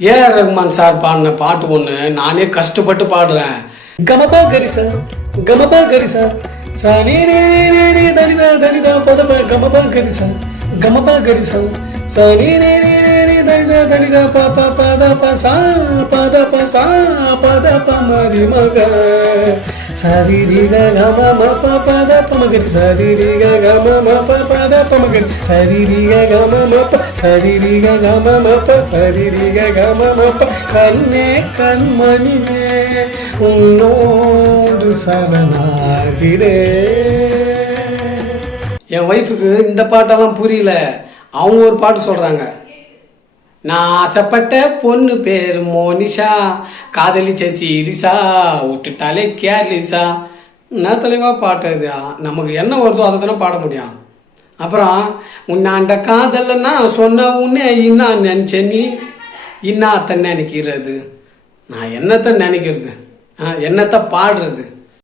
AR Rahman sir பாடின பாட்டு ஒன்று நானே கஷ்டப்பட்டு பாடுறேன். கமபா கரிசா கமபா கரிசா சானி ரே ரே ரே ரே தனிதா தனிதா பதப கமபா கரிசா கமபா கரிசா சானி ரே ரே ரே ரே தனிதா தனிதா பா பத பசா பத பசா பத பமரி மக சாரி ரி க கம ம ப பத பமகரி சாரி ரி க கம ம ப பத பமகரி சாரி ரி க கம ம ப சாரி ரி க கம ம ப சாரி ரி க கம ம ப கண்ணே கண்மணியே உன்னோடு சரணாகிறே. என் ஒய்ஃபுக்கு இந்த பாட்டெல்லாம் புரியல. அவங்க ஒரு பாட்டு சொல்கிறாங்க. நான் ஆசைப்பட்ட பொண்ணு பேர் மோனிஷா, காதலிச்ச சீரிசா, விட்டுட்டாலே கேர்லிசா. என்ன தெளிவாக பாட்டு இது? நமக்கு என்ன வருதோ அதை தானே பாட முடியும். அப்புறம் உன்னாண்ட காதல்னா சொன்ன உன்னே இன்னா நினச்ச நீ இன்னாத்த நினைக்கிறது. நான் என்னத்தை நினைக்கிறது, என்னத்தை பாடுறது?